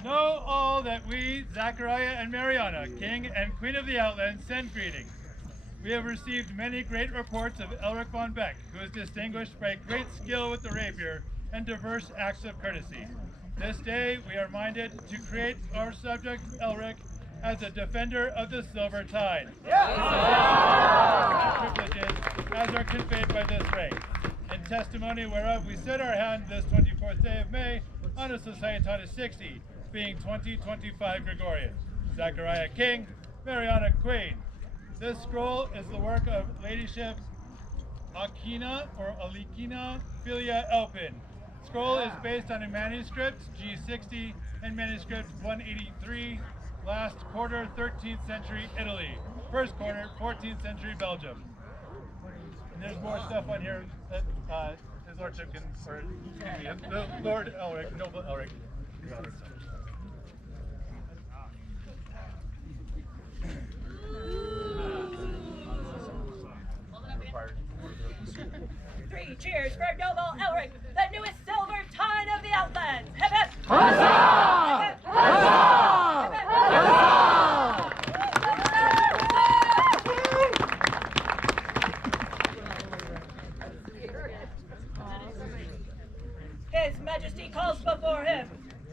Know all that we, Zachariah and Mariana, King and Queen of the Outlands, send greetings. We have received many great reports of Elric von Beck, who is distinguished by great skill with the rapier and diverse acts of courtesy. This day, we are minded to create our subject, Elric, as a defender of the Silver Tide. Privileges as are conveyed by this rank. In testimony whereof we set our hand this 24th day of May on a Societatis 60, being 2025 Gregorian. Zachariah King, Mariana Queen. This scroll is the work of Ladyship Akina or Alikina Filia Elpin. Scroll is based on a manuscript, G60, and manuscript 183, last quarter 13th century Italy, first quarter 14th century Belgium. And there's more stuff on here that His Lordship can, or excuse me, the Lord Elric, Noble Elric. Three cheers for Noble Elric, the newest Silver Tide of the Outlands. Hip hip! Huzzah! Hip hip! His Majesty calls before him,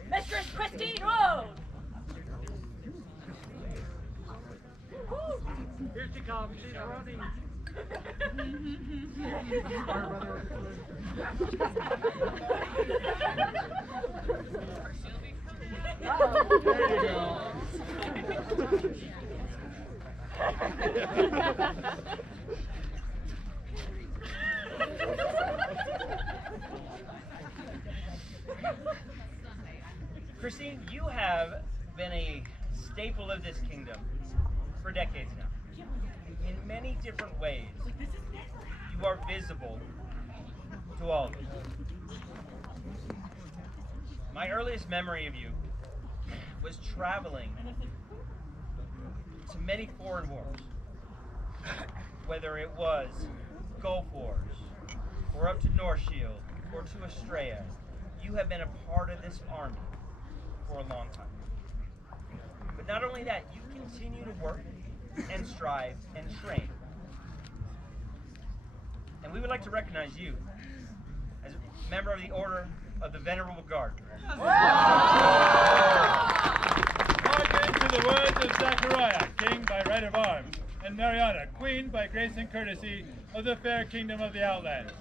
Mistress Christine Road. Here she comes, she's running. There you go. Christine, you have been a staple of this kingdom for decades now. In many different ways, you are visible to all of us. My earliest memory of you was traveling to many foreign wars, whether it was Gulf Wars, or up to North Shield, or to Estrella. You have been a part of this army for a long time. But not only that, you continue to work and strive and train. And we would like to recognize you as a member of the Order of the Venerable Guard. Hearken to the words of Zachariah, King by right of arms, and Mariana, Queen by grace and courtesy of the fair kingdom of the Outlands.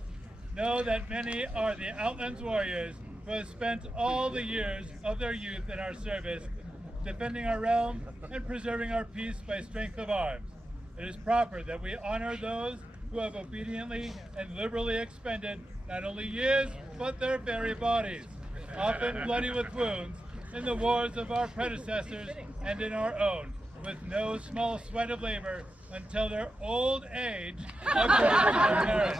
Know that many are the Outlands warriors who have spent all the years of their youth in our service, defending our realm and preserving our peace by strength of arms. It is proper that we honor those who have obediently and liberally expended not only years, but their very bodies, often bloody with wounds, in the wars of our predecessors and in our own, with no small sweat of labor until their old age upgrades their merit.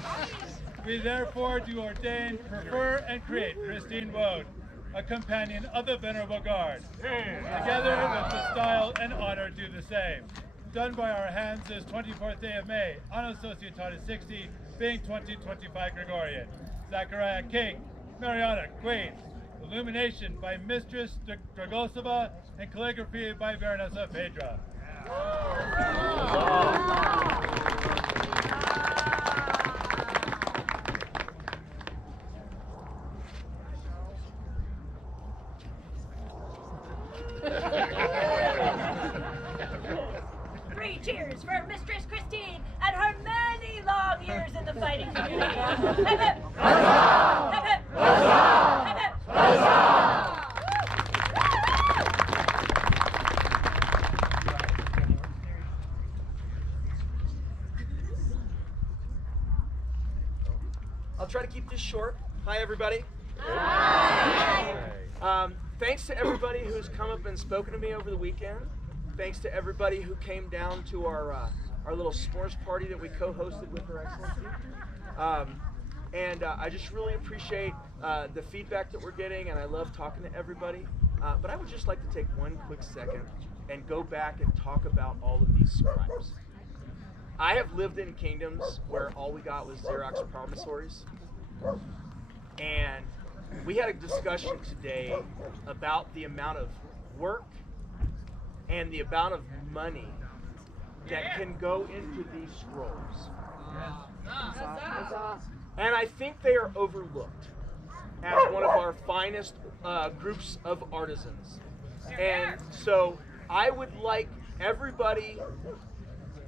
We therefore do ordain, prefer, and create Christine Woad, a companion of the Venerable Guard, together with the style and honor due the same. Done by our hands this 24th day of May, on a Societatis 60, being 2025 Gregorian. Zachariah King, Mariana Queen. Illumination by Mistress Dragosova and calligraphy by Baronessa Phaedra. the fighting community. Hip hip! Huzzah! Hip hip! Huzzah! Hip hip! Huzzah! I'll try to keep this short. Hi, everybody. Hi. Thanks to everybody who's come up and spoken to me over the weekend. Thanks to everybody who came down to our little s'mores party that we co-hosted with Her Excellency. I just really appreciate the feedback that we're getting, and I love talking to everybody. But I would just like to take one quick second and go back and talk about all of these scribes. I have lived in kingdoms where all we got was Xerox promissories. And we had a discussion today about the amount of work and the amount of money that can go into these scrolls. And I think they are overlooked as one of our finest groups of artisans. And so I would like everybody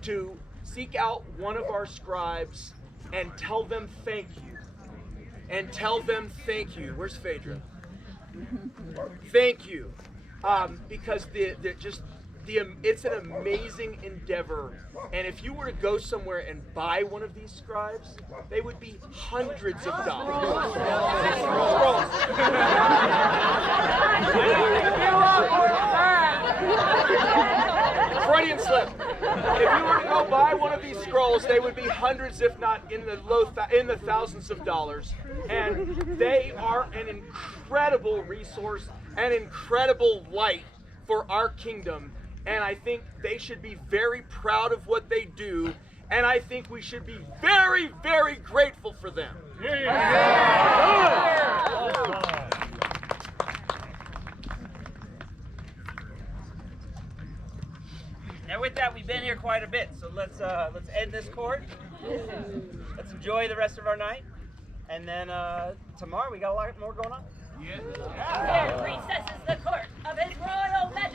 to seek out one of our scribes and tell them thank you. And tell them thank you. Where's Phaedra? Thank you. Because it's an amazing endeavor. And if you were to go somewhere and buy one of these scribes, they would be hundreds of dollars. Freudian slip. If you were to go buy one of these scrolls, they would be hundreds, if not in the thousands of dollars. And they are an incredible resource, an incredible light for our kingdom. And I think they should be very proud of what they do. And I think we should be very, very grateful for them. And with that, we've been here quite a bit, so let's end this court. Let's enjoy the rest of our night, and then tomorrow we got a lot more going on. There recesses the court of His Royal Majesty.